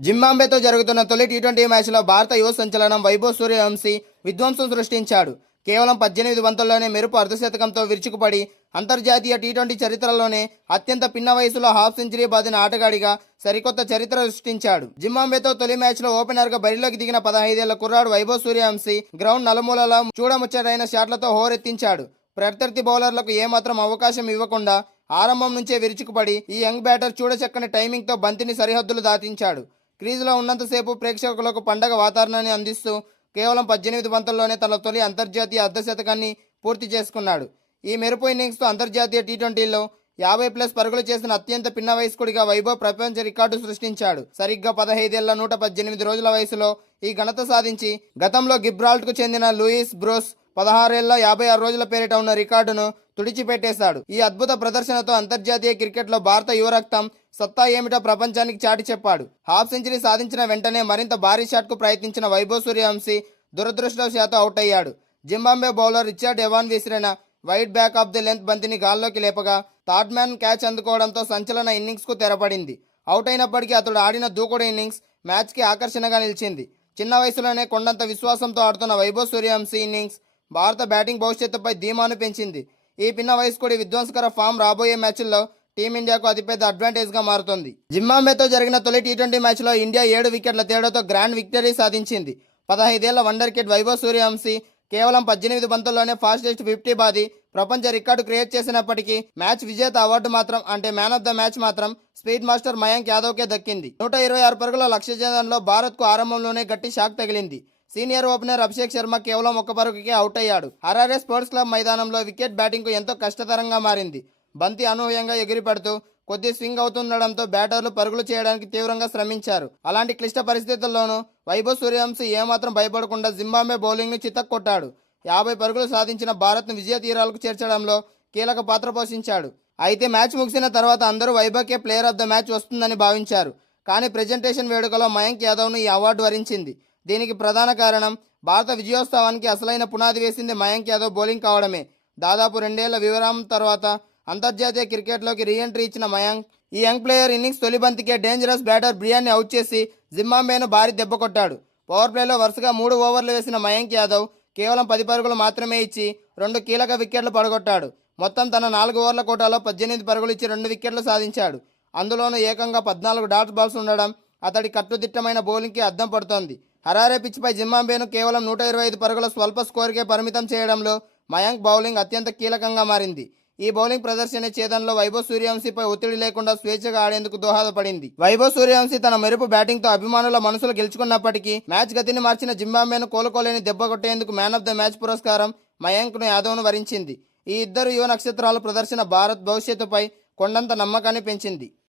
జింబాబ్వేతో జరుగుతున్న తొలి టీ20 మ్యాచ్లో భారత యువ సంచలనం వైభవ్ సూర్యవంశీ విధ్వంసం సృష్టించాడు. కేవలం 18 బంతుల్లోనే మెరుపు అర్ధశతకంతో విరుచుకుపడి అంతర్జాతీయ టీ20 చరిత్రలోనే అత్యంత పిన్న వయసులో హాఫ్ సెంచరీ బాదిన ఆటగాడిగా సరికొత్త చరిత్ర సృష్టించాడు. జింబాబ్వేతో తొలి మ్యాచ్లో ఓపెనర్గా బరిలోకి దిగిన 15 ఏళ్ల కుర్రాడు వైభవ్ సూర్యవంశీ గ్రౌండ్ నలుమూలలా చూడముచ్చటైన షాట్లతో హోరెత్తించాడు. ప్రత్యర్థి బౌలర్లకు ఏమాత్రం అవకాశం ఇవ్వకుండా ఆరంభం నుంచే విరుచుకుపడి ఈ యంగ్ బ్యాటర్ చూడచక్కని టైమింగ్తో బంతిని సరిహద్దులు దాటించాడు. క్రీజులో ఉన్నంతసేపు ప్రేక్షకులకు పండగ వాతావరణాన్ని అందిస్తూ కేవలం 18 బంతుల్లోనే తన తొలి అంతర్జాతీయ అర్ధశతకాన్ని పూర్తి చేసుకున్నాడు. ఈ మెరుపు ఇన్నింగ్స్తో అంతర్జాతీయ టీ20లో 50+ పరుగులు చేసిన అత్యంత పిన్న వయస్కుడిగా వైభవ్ ప్రపంచ రికార్డు సృష్టించాడు. సరిగ్గా 15 ఏళ్ల 118 రోజుల వయసులో ఈ ఘనత సాధించి గతంలో గిబ్రాల్టర్కు చెందిన లూయిస్ బ్రూస్ 16 ఏళ్ల 56 రోజుల పేరిట ఉన్న రికార్డును తుడిచిపెట్టేశాడు. ఈ అద్భుత ప్రదర్శనతో అంతర్జాతీయ క్రికెట్లో భారత యువరక్తం సత్తా ఏమిటో ప్రపంచానికి చాటి చెప్పాడు. హాఫ్ సెంచరీ సాధించిన వెంటనే మరింత భారీ షాట్కు ప్రయత్నించిన వైభవ్ సూర్యవంశీ దురదృష్టవశాత్తు అవుట్ అయ్యాడు. జింబాబ్వే బౌలర్ రిచర్డ్ ఎవాన్ విసిరిన wide back of the length బంతిని గాల్లోకి లేపగా థర్డ్ మ్యాన్ క్యాచ్ అందుకోవడంతో సంచలన ఇన్నింగ్స్కు తెరపడింది. అవుట్ అయినప్పటికీ అతడు ఆడిన దూకుడు ఇన్నింగ్స్ మ్యాచ్కి ఆకర్షణగా నిలిచింది. చిన్న వయసులోనే కొండంత విశ్వాసంతో ఆడుతున్న వైభవ్ సూర్యవంశీ ఇన్నింగ్స్ భారత బ్యాటింగ్ భవిష్యత్తుపై ధీమాను పెంచింది. ఈ పిన్న వయస్కుడి విధ్వంసకర ఫామ్ రాబోయే మ్యాచ్ల్లో టీమిండియాకు అతిపెద్ద అడ్వాంటేజ్గా మారుతుంది. జింబాబ్వేతో జరిగిన తొలి టీ20 మ్యాచ్లో ఇండియా 7 వికెట్ల తేడాతో గ్రాండ్ విక్టరీ సాధించింది. 15 ఏళ్ల వండర్ కిడ్ వైభవ్ సూర్యవంశీ కేవలం 18 బంతుల్లోనే ఫాస్టెస్ట్ 50 బాది ప్రపంచ రికార్డు క్రియేట్ చేసినప్పటికీ మ్యాచ్ విజేత అవార్డు మాత్రం అంటే మ్యాన్ ఆఫ్ ద మ్యాచ్ మాత్రం స్పీడ్ మాస్టర్ మయాంక్ యాదవ్కే దక్కింది. 126 పరుగుల లక్ష్య ఛేదనలో భారత్కు ఆరంభంలోనే గట్టి షాక్ తగిలింది. సీనియర్ ఓపెనర్ అభిషేక్ శర్మ కేవలం 1 పరుగుకే అవుట్ అయ్యాడు. హరారే స్పోర్ట్స్ క్లబ్ మైదానంలో వికెట్ బ్యాటింగ్కు ఎంతో కష్టతరంగా మారింది. బంతి అనూహ్యంగా ఎగిరిపడుతూ కొద్ది స్వింగ్ అవుతుండడంతో బ్యాటర్లు పరుగులు చేయడానికి తీవ్రంగా శ్రమించారు. అలాంటి క్లిష్ట పరిస్థితుల్లోనూ వైభవ్ సూర్యవంశీ ఏమాత్రం భయపడకుండా జింబాబ్వే బౌలింగ్ను చితక్కొట్టాడు. 50 పరుగులు సాధించిన భారత్ను విజయ తీరాలకు చేర్చడంలో కీలక పాత్ర పోషించాడు. అయితే మ్యాచ్ ముగిసిన తర్వాత అందరూ వైభవ్కే ప్లేయర్ ఆఫ్ ద మ్యాచ్ వస్తుందని భావించారు. కానీ ప్రెజెంటేషన్ వేడుకలో మయాంక్ యాదవ్ను ఈ అవార్డు వరించింది. దీనికి ప్రధాన కారణం భారత విజయోత్సవానికి అసలైన పునాది వేసింది మయాంక్ యాదవ్ బౌలింగ్ కావడమే. దాదాపు 2 ఏళ్ల విరామం తర్వాత అంతర్జాతీయ క్రికెట్లోకి రీఎంట్రీ ఇచ్చిన మయాంక్ ఈ యంగ్ ప్లేయర్ ఇన్నింగ్స్ తొలి బంతికే డేంజరస్ బ్యాటర్ బ్రియాన్ని అవుట్ చేసి జింబాబ్వేను భారీ దెబ్బ కొట్టాడు. పవర్ ప్లేలో వరుసగా 3 ఓవర్లు వేసిన మయాంక్ యాదవ్ కేవలం 10 పరుగులు మాత్రమే ఇచ్చి 2 కీలక వికెట్లు పడగొట్టాడు. మొత్తం తన 4 ఓవర్ల కోటాలో 18 పరుగులు ఇచ్చి 2 వికెట్లు సాధించాడు. అందులోనూ ఏకంగా 14 డాట్ బాల్స్ ఉండడం అతడి కట్టుదిట్టమైన బౌలింగ్కి అద్దం పడుతోంది. హరారే పిచ్పై జింబాబ్వేను కేవలం 125 పరుగుల స్వల్ప స్కోర్కే పరిమితం చేయడంలో మయాంక్ బౌలింగ్ అత్యంత కీలకంగా మారింది. ఈ బౌలింగ్ ప్రదర్శన ఛేదనలో వైభవ్ సూర్యవంశీపై ఒత్తిడి లేకుండా స్వేచ్ఛగా ఆడేందుకు దోహదపడింది. వైభవ్ సూర్యవంశీ తన మెరుపు బ్యాటింగ్తో అభిమానుల మనసులు గెలుచుకున్నప్పటికీ మ్యాచ్ గతిని మార్చిన జింబాబ్వేను కోలుకోలేని దెబ్బ కొట్టేందుకు మ్యాన్ ఆఫ్ ద మ్యాచ్ పురస్కారం మయాంక్ను యాదవ్ను వరించింది. ఈ ఇద్దరు యువ నక్షత్రాల ప్రదర్శన భారత్ భవిష్యత్తుపై కొండంత నమ్మకాన్ని పెంచింది.